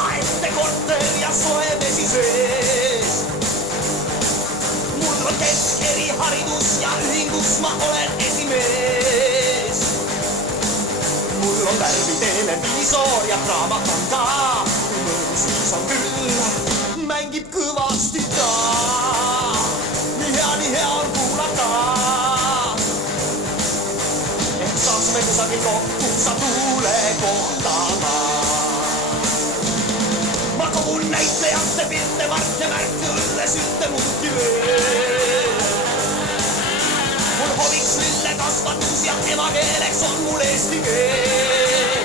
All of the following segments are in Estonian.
Maette kortteri ja soe vesi sees. Mul on keskeri haridus ja ühingus ma olen esimees. Mul on värvi televiisor ja draamakanda. Mõnus viis on küll, mängib kõvasti ta. Nii hea on kuulata. Ehk saaksime kusagil kokku sa tuule kohtama. Ma kogun näitlejate pilte Mart ja Märt õlles ühte mulki veel. Mul hobiks lille kasvatus ja emakeeleks on mul eesti keel.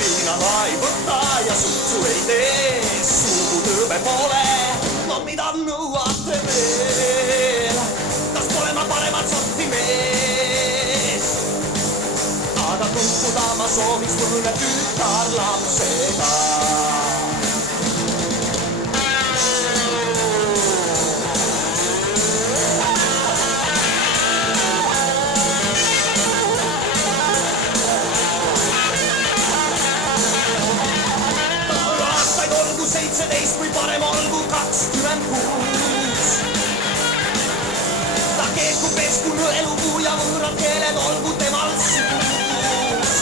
Viinala ei võta ja sutsu ei tee, suutõbe pole, no mida nõuate veel? Kas pole ma paremat sorti mees? Aga tutvuda ma sooviks mõne tütarlapsega. Tal aastaid olgu 17 või parem olgu 26. Ta keekub pesku nõelupuu ja võõrad keeled olgu temal suus.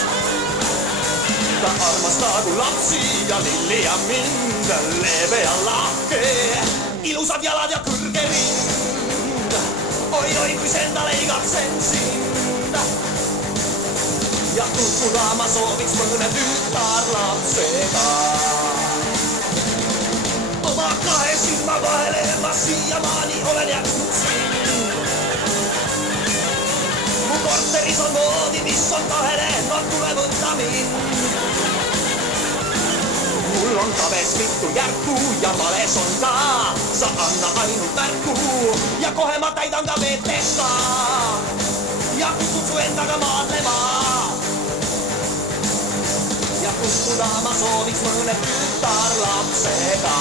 Ta armastagu lapsi ja lilli ja mind, leebe ja lahke, ilusad jalad ja kõrge rind. Oi, kui sendale igatsen sind. Ja tutvuda ma sooviks mõne tütarlapsega. Oma kahe silma vahele ma siiamaani olen jätnud sind. Mu korteris on moodi, mis on kahele, no tule võtta mind. Mul on tabes mitu järku ja vales on ka, sa anna ainult märku ja kohe ma täidan ka VTK. Ja kutsun su endaga maadlema. Ja tutvuda ma sooviks mõne tütarlapsega.